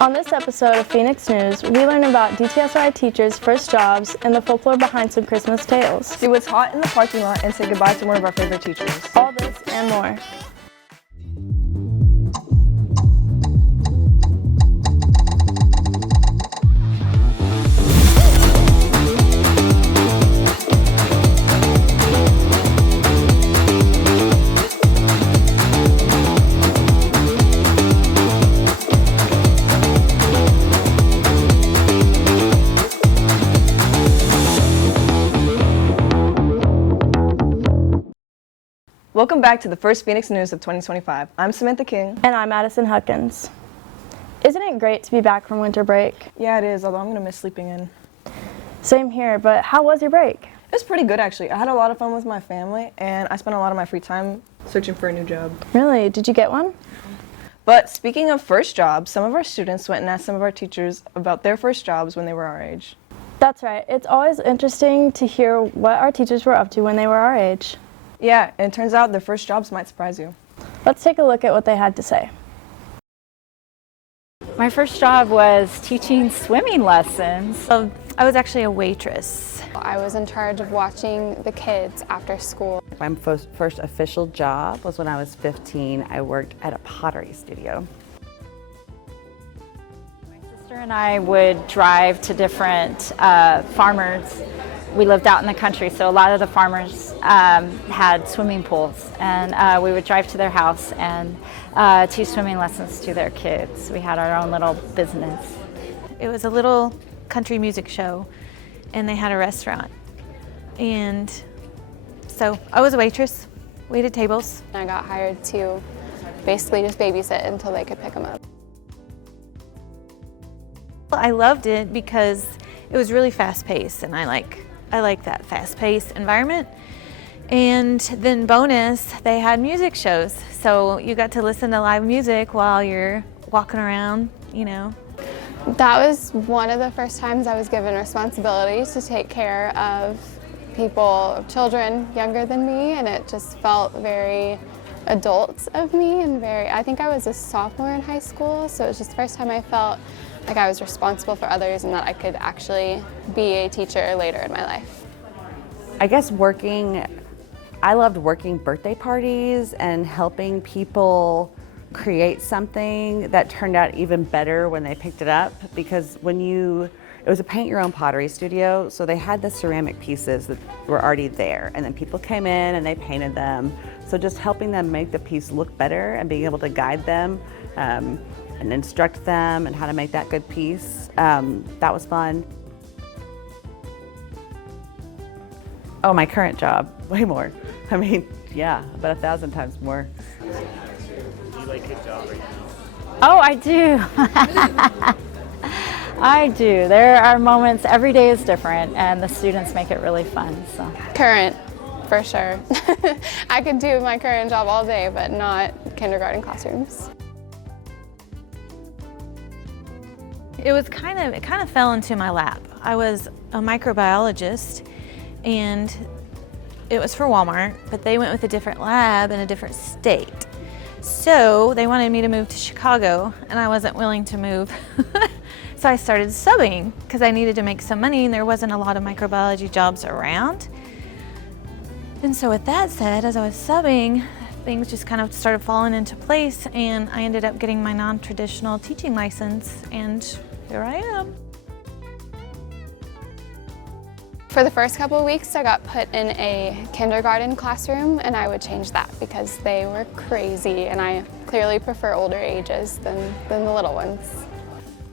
On this episode of Phoenix News, we learn about DTSOI teachers' first jobs and the folklore behind some Christmas tales. See what's hot in the parking lot and say goodbye to one of our favorite teachers. All this and more. Welcome back to the first Phoenix News of 2025. I'm Samantha King. And I'm Addison Huckins. Isn't it great to be back from winter break? Yeah, it is, although I'm going to miss sleeping in. Same here, but how was your break? It was pretty good, actually. I had a lot of fun with my family, and I spent a lot of my free time searching for a new job. Really? Did you get one? But speaking of first jobs, some of our students went and asked some of our teachers about their first jobs when they were our age. That's right. It's always interesting to hear what our teachers were up to when they were our age. Yeah, and it turns out their first jobs might surprise you. Let's take a look at what they had to say. My first job was teaching swimming lessons. I was actually a waitress. I was in charge of watching the kids after school. My first official job was when I was 15. I worked at a pottery studio. My sister and I would drive to different farmers. We lived out in the country, so a lot of the farmers had swimming pools, and we would drive to their house and teach swimming lessons to their kids. We had our own little business. It was a little country music show, and they had a restaurant. And so I was a waitress, waited tables. I got hired to basically just babysit until they could pick them up. I loved it because it was really fast-paced, and I like that fast-paced environment. And then bonus, they had music shows. So you got to listen to live music while you're walking around, you know. That was one of the first times I was given responsibility to take care of people, children younger than me, and it just felt very adult of me and I think I was a sophomore in high school, so it was just the first time I felt like I was responsible for others and that I could actually be a teacher later in my life. I guess I loved working birthday parties and helping people create something that turned out even better when they picked it up, because it was a paint your own pottery studio, so they had the ceramic pieces that were already there, and then people came in and they painted them. So just helping them make the piece look better and being able to guide them and instruct them and how to make that good piece. That was fun. Oh, my current job, way more. I mean, yeah, about 1,000 times more. Do you like your job right now? Oh, I do. I do. There are moments, every day is different, and the students make it really fun. So. Current, for sure. I could do my current job all day, but not kindergarten classrooms. It kind of fell into my lap. I was a microbiologist, and it was for Walmart, but they went with a different lab in a different state. So they wanted me to move to Chicago, and I wasn't willing to move. So I started subbing because I needed to make some money, and there wasn't a lot of microbiology jobs around. And so with that said, as I was subbing, things just kind of started falling into place, and I ended up getting my non-traditional teaching license, and here I am. For the first couple of weeks, I got put in a kindergarten classroom, and I would change that because they were crazy, and I clearly prefer older ages than the little ones.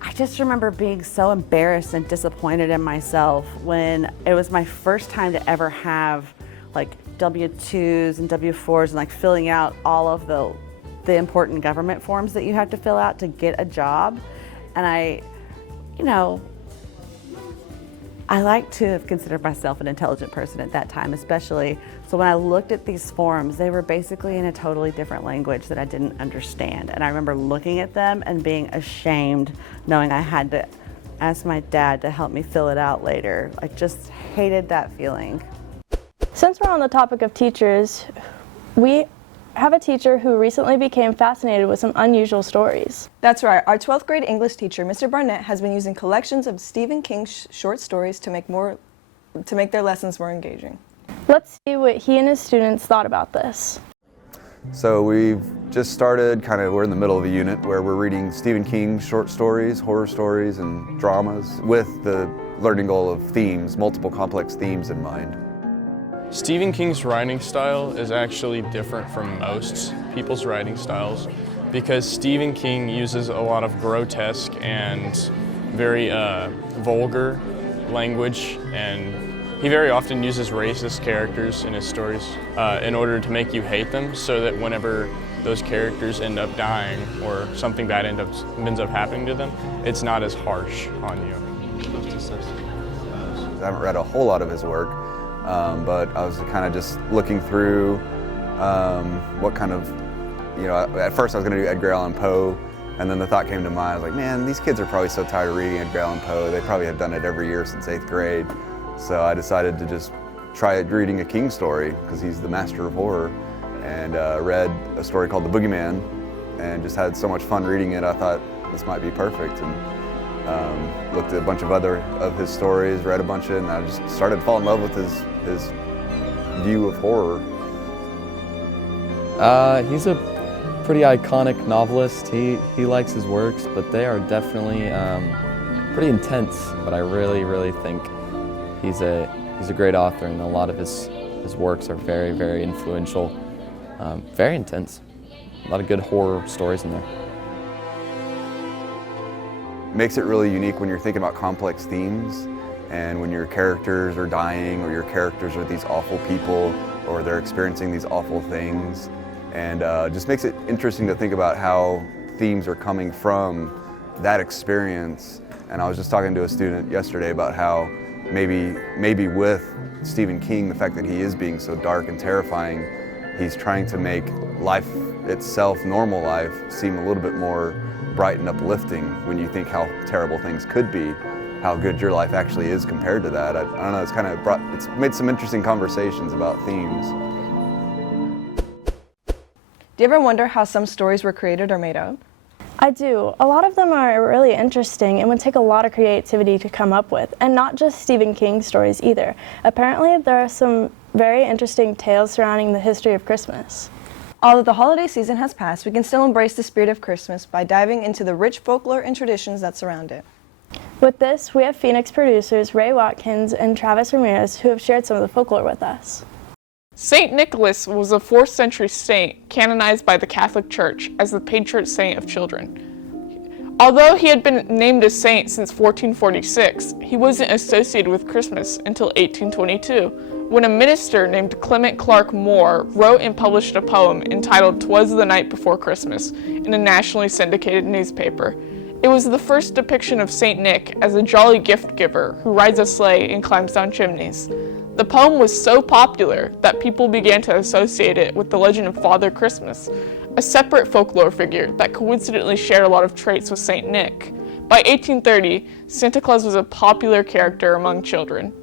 I just remember being so embarrassed and disappointed in myself when it was my first time to ever have like W-2s and W-4s and like filling out all of the important government forms that you have to fill out to get a job. And I like to have considered myself an intelligent person at that time, especially. So when I looked at these forms, they were basically in a totally different language that I didn't understand. And I remember looking at them and being ashamed, knowing I had to ask my dad to help me fill it out later. I just hated that feeling. Since we're on the topic of teachers, we have a teacher who recently became fascinated with some unusual stories. That's right, our 12th grade English teacher, Mr. Barnett, has been using collections of Stephen King's short stories to make their lessons more engaging. Let's see what he and his students thought about this. So we've just started, we're in the middle of a unit where we're reading Stephen King's short stories, horror stories, and dramas with the learning goal of themes, multiple complex themes in mind. Stephen King's writing style is actually different from most people's writing styles because Stephen King uses a lot of grotesque and very vulgar language, and he very often uses racist characters in his stories in order to make you hate them, so that whenever those characters end up dying or something bad ends up happening to them, it's not as harsh on you. I haven't read a whole lot of his work, but I was just looking through what at first I was going to do Edgar Allan Poe, and then the thought came to mind, I was like, man, these kids are probably so tired of reading Edgar Allan Poe. They probably have done it every year since 8th grade. So I decided to just try reading a King story, because he's the master of horror, and read a story called The Boogeyman, and just had so much fun reading it. I thought this might be perfect, and looked at a bunch of other of his stories, read a bunch of it, and I just started to fall in love with his view of horror. He's a pretty iconic novelist. He likes his works, but they are definitely pretty intense. But I really think he's a great author, and a lot of his works are very influential, very intense. A lot of good horror stories in there. Makes it really unique when you're thinking about complex themes, and when your characters are dying, or your characters are these awful people, or they're experiencing these awful things, and just makes it interesting to think about how themes are coming from that experience. And I was just talking to a student yesterday about how maybe with Stephen King, the fact that he is being so dark and terrifying, he's trying to make life itself, normal life, seem a little bit more bright and uplifting when you think how terrible things could be, how good your life actually is compared to that. I don't know, it's made some interesting conversations about themes. Do you ever wonder how some stories were created or made up? I do. A lot of them are really interesting and would take a lot of creativity to come up with, and not just Stephen King stories either. Apparently, there are some very interesting tales surrounding the history of Christmas. Although the holiday season has passed, we can still embrace the spirit of Christmas by diving into the rich folklore and traditions that surround it. With this, we have Phoenix producers Ray Watkins and Travis Ramirez, who have shared some of the folklore with us. Saint Nicholas was a 4th century saint canonized by the Catholic Church as the patron saint of children. Although he had been named a saint since 1446, he wasn't associated with Christmas until 1822, when a minister named Clement Clark Moore wrote and published a poem entitled "'Twas the Night Before Christmas" in a nationally syndicated newspaper. It was the first depiction of Saint Nick as a jolly gift giver who rides a sleigh and climbs down chimneys. The poem was so popular that people began to associate it with the legend of Father Christmas, a separate folklore figure that coincidentally shared a lot of traits with Saint Nick. By 1830, Santa Claus was a popular character among children.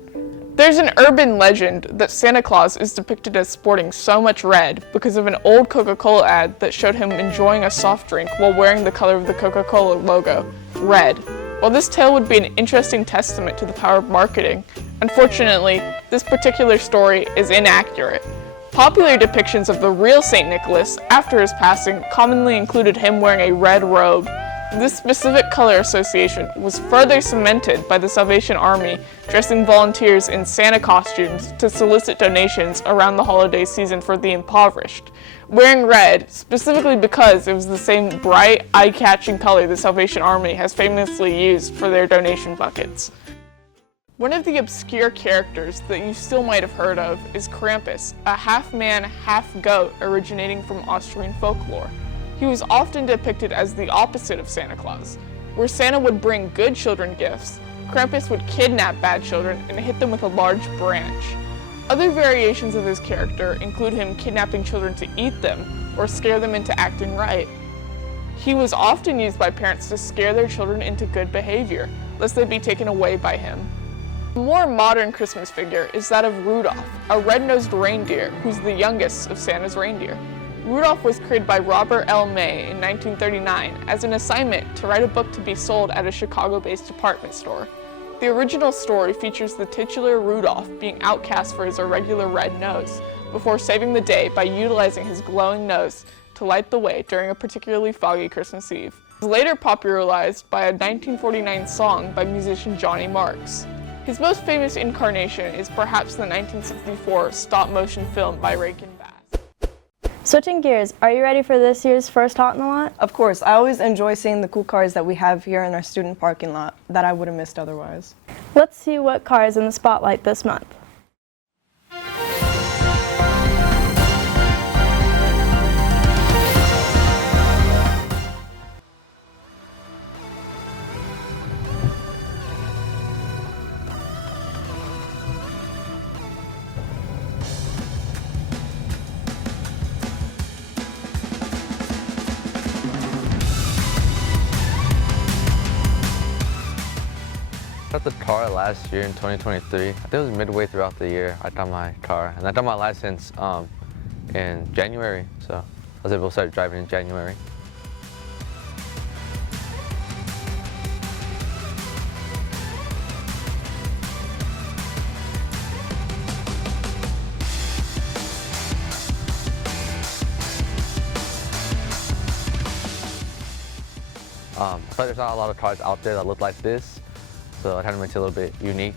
There's an urban legend that Santa Claus is depicted as sporting so much red because of an old Coca-Cola ad that showed him enjoying a soft drink while wearing the color of the Coca-Cola logo, red. While this tale would be an interesting testament to the power of marketing, unfortunately, this particular story is inaccurate. Popular depictions of the real St. Nicholas after his passing commonly included him wearing a red robe. This specific color association was further cemented by the Salvation Army dressing volunteers in Santa costumes to solicit donations around the holiday season for the impoverished, wearing red specifically because it was the same bright, eye-catching color the Salvation Army has famously used for their donation buckets. One of the obscure characters that you still might have heard of is Krampus, a half-man, half-goat originating from Austrian folklore. He was often depicted as the opposite of Santa Claus. Where Santa would bring good children gifts, Krampus would kidnap bad children and hit them with a large branch. Other variations of his character include him kidnapping children to eat them or scare them into acting right. He was often used by parents to scare their children into good behavior, lest they be taken away by him. A more modern Christmas figure is that of Rudolph, a red-nosed reindeer who's the youngest of Santa's reindeer. Rudolph was created by Robert L. May in 1939 as an assignment to write a book to be sold at a Chicago-based department store. The original story features the titular Rudolph being outcast for his irregular red nose, before saving the day by utilizing his glowing nose to light the way during a particularly foggy Christmas Eve. It was later popularized by a 1949 song by musician Johnny Marks. His most famous incarnation is perhaps the 1964 stop-motion film by Rankin Bass. Switching gears, are you ready for this year's first Hot in the Lot? Of course, I always enjoy seeing the cool cars that we have here in our student parking lot that I would have missed otherwise. Let's see what car is in the spotlight this month. I got the car last year in 2023. I think it was midway throughout the year I got my car. And I got my license in January, so I was able to start driving in January. I thought there's not a lot of cars out there that look like this, so it kind of makes it a little bit unique.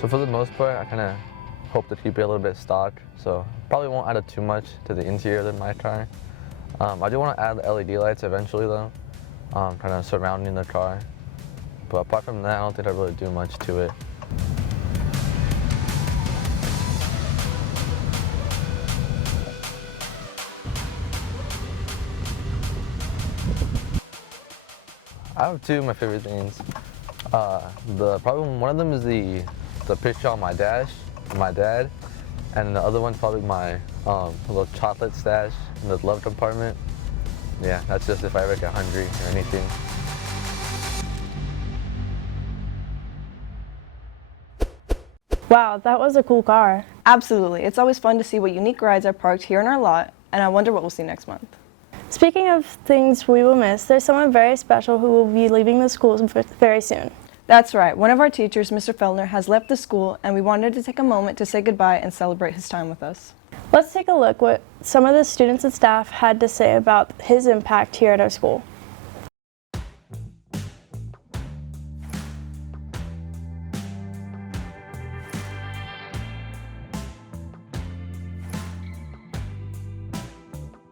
So for the most part, I kind of hope to keep it a little bit stock, so probably won't add too much to the interior of my car. I do want to add the LED lights eventually though, kind of surrounding the car. But apart from that, I don't think I really do much to it. I have two of my favorite things. Probably one of them is the picture on my dash, my dad, and the other one's probably my little chocolate stash in the glove compartment. Yeah, that's just if I ever get hungry or anything. Wow, that was a cool car. Absolutely. It's always fun to see what unique rides are parked here in our lot, and I wonder what we'll see next month. Speaking of things we will miss, there's someone very special who will be leaving the school very soon. That's right. One of our teachers, Mr. Fellner, has left the school, and we wanted to take a moment to say goodbye and celebrate his time with us. Let's take a look what some of the students and staff had to say about his impact here at our school.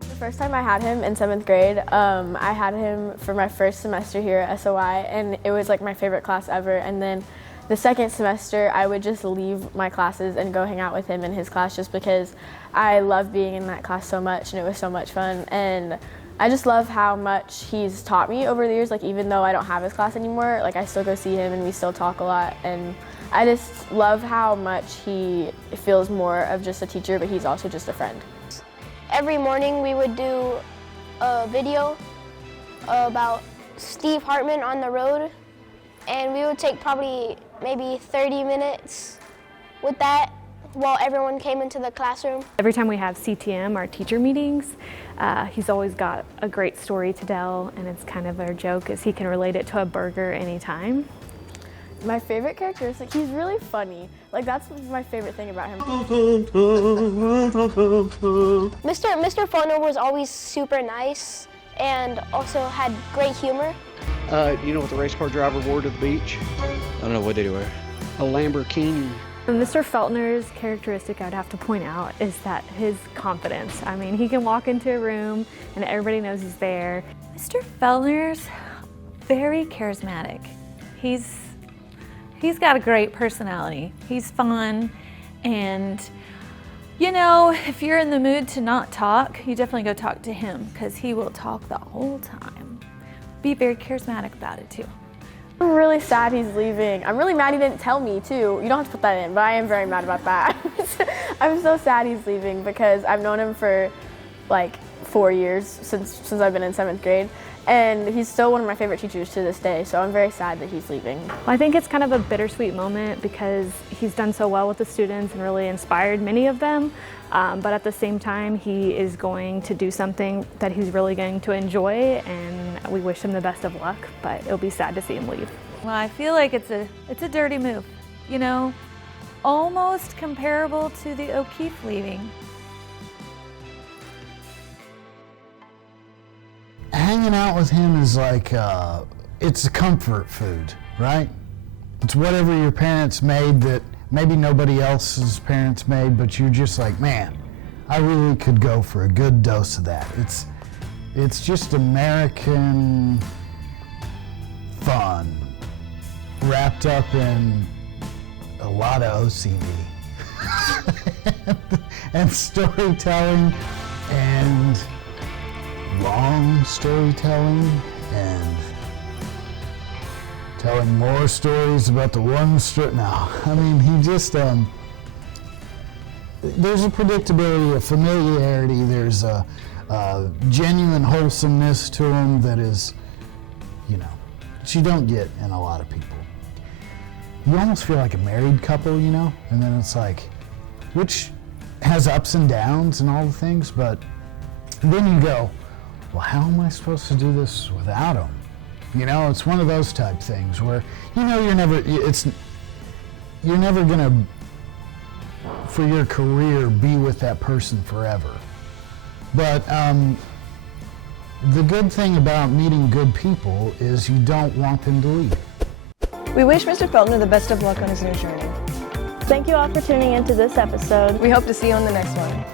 The first time I had him in 7th grade, I had him for my first semester here at SOI, and it was like my favorite class ever. And then the second semester, I would just leave my classes and go hang out with him in his class just because I love being in that class so much, and it was so much fun. And I just love how much he's taught me over the years. Like, even though I don't have his class anymore, like, I still go see him and we still talk a lot. And I just love how much he feels more of just a teacher, but he's also just a friend. Every morning we would do a video about Steve Hartman on the road, and we would take probably maybe 30 minutes with that while everyone came into the classroom. Every time we have CTM, our teacher meetings, he's always got a great story to tell, and it's kind of our joke is he can relate it to a burger anytime. My favorite characteristic, he's really funny. Like, that's my favorite thing about him. Mr. Fono was always super nice and also had great humor. You know what the race car driver wore to the beach? I don't know, what did he wear? A Lamborghini. Mr. Feltner's characteristic I'd have to point out is that his confidence. I mean, he can walk into a room and everybody knows he's there. Mr. Feltner's very charismatic. He's got a great personality. He's fun, and you know, if you're in the mood to not talk, you definitely go talk to him because he will talk the whole time. Be very charismatic about it too. I'm really sad he's leaving. I'm really mad he didn't tell me too. You don't have to put that in, but I am very mad about that. I'm so sad he's leaving because I've known him for like 4 years since I've been in 7th grade. and he's still one of my favorite teachers to this day, so I'm very sad that he's leaving. Well, I think it's kind of a bittersweet moment because he's done so well with the students and really inspired many of them, but at the same time he is going to do something that he's really going to enjoy, and we wish him the best of luck, but it'll be sad to see him leave. Well, I feel like it's a dirty move, you know, almost comparable to the O'Keefe leaving. Hanging out with him is like, it's a comfort food, right? It's whatever your parents made that maybe nobody else's parents made, but you're just like, man, I really could go for a good dose of that. It's just American fun, wrapped up in a lot of OCD and storytelling and long storytelling and telling more stories about the one story. No, I mean, he just, there's a predictability, a familiarity, there's a genuine wholesomeness to him that is, you know, that you don't get in a lot of people. You almost feel like a married couple, you know, and then it's like, which has ups and downs and all the things, but then you go, well, how am I supposed to do this without him? You know, it's one of those type things where, you know, you're never gonna, for your career, be with that person forever. But the good thing about meeting good people is you don't want them to leave. We wish Mr. Feltner the best of luck on his new journey. Thank you all for tuning into this episode. We hope to see you on the next one.